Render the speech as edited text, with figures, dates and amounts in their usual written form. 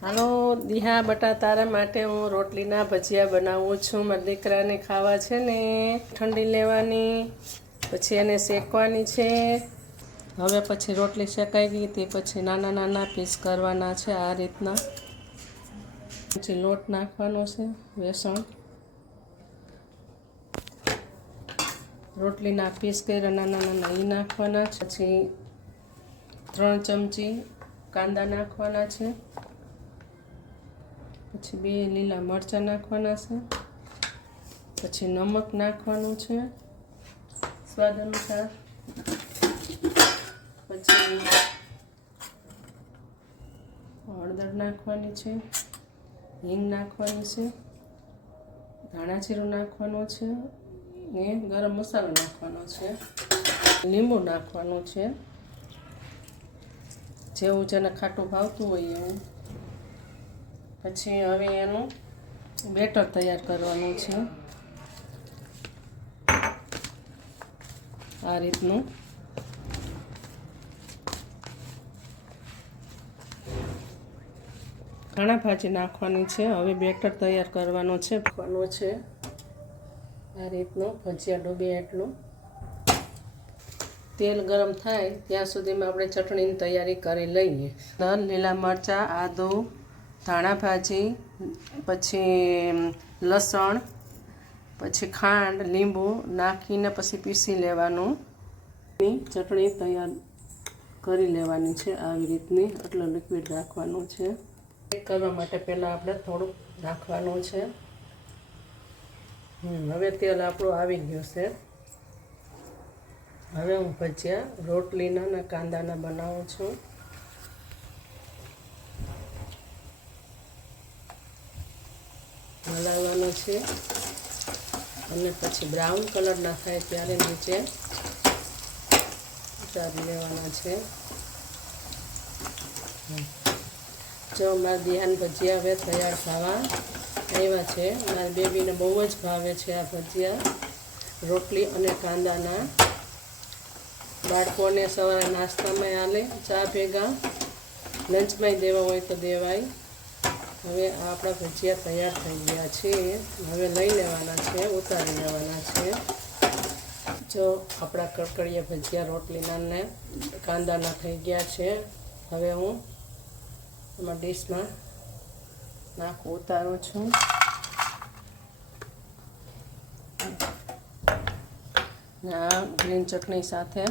હાલો દિહા બટા, તારા માટે હું રોટલીના ભજીયા બનાવું છું. મારા દીકરાને ખાવા છે ને, ઠંડી લેવાની, પછી એને શેકવાની છે. હવે પછી રોટલી શેકાઈ ગઈ તે પછી નાના નાના પીસ કરવાના છે આ રીતના. પછી લોટ નાખવાનો છે, બેસણ, રોટલીના પીસ કર્યા નાના નાના એ નાખવાના. પછી 3 ચમચી કાંદા નાખવાના છે. પછી 2 લીલા મરચાં નાખવાના છે. પછી નમક નાખવાનું છે સ્વાદ અનુસાર. પછી હળદર નાખવાની છે, હિંગ નાખવાની છે, ધાણા જીરું નાખવાનું છે ને ગરમ મસાલો નાખવાનો છે. લીંબુ નાખવાનું છે, જેવું જેને ખાટું ભાવતું હોય એવું. પછી હવે એનું બેટર તૈયાર કરવાનું છે આ રીતનું. ધાણા ભાજી નાખવાની છે. હવે બેટર તૈયાર કરવાનો છે. આ રીતનું ભજીયા ડૂબે એટલું. તેલ ગરમ થાય ત્યાં સુધીમાં આપણે ચટણીની તૈયારી કરી લઈએ. લીલા મરચાં, આદું, ધાણા ભાજી, પછી લસણ, પછી ખાંડ, લીંબુ નાખીને પછી પીસી લેવાનું. ચટણી તૈયાર કરી લેવાની છે આવી રીતની. એટલું લિક્વિડ રાખવાનું છે. કરવા માટે પહેલાં આપણે થોડુંક નાખવાનું છે. હવે તેલ આપણું આવી ગયું છે. હવે હું ભજીયા રોટલીના અને કાંદાના બનાવું છું. હલાવવાનું છે અને પછી બ્રાઉન કલરના થાય ત્યારે નીચે ઉતારી લેવાના છે. જો મારા દિહાન ભજીયા હવે તૈયાર થવા આવ્યા છે. મારી બેબીને બહુ જ ભાવે છે આ ભજીયા રોટલી અને કાંદાના. બાળકોને સવારે નાસ્તામાં આલે, ચા ભેગા, લંચમાંય દેવા હોય તો દેવાય. હવે આપણા ભજીયા તૈયાર થઈ ગયા છે. હવે લઈ લેવાના છે, ઉતારી લેવાના છે. જો આપણા કડકડિયા ભજીયા રોટલીના ને કાંદાના થઈ ગયા છે. હવે હું એમાં ડીશમાં ઉતારું છું. આ ગ્રીન ચટણી સાથે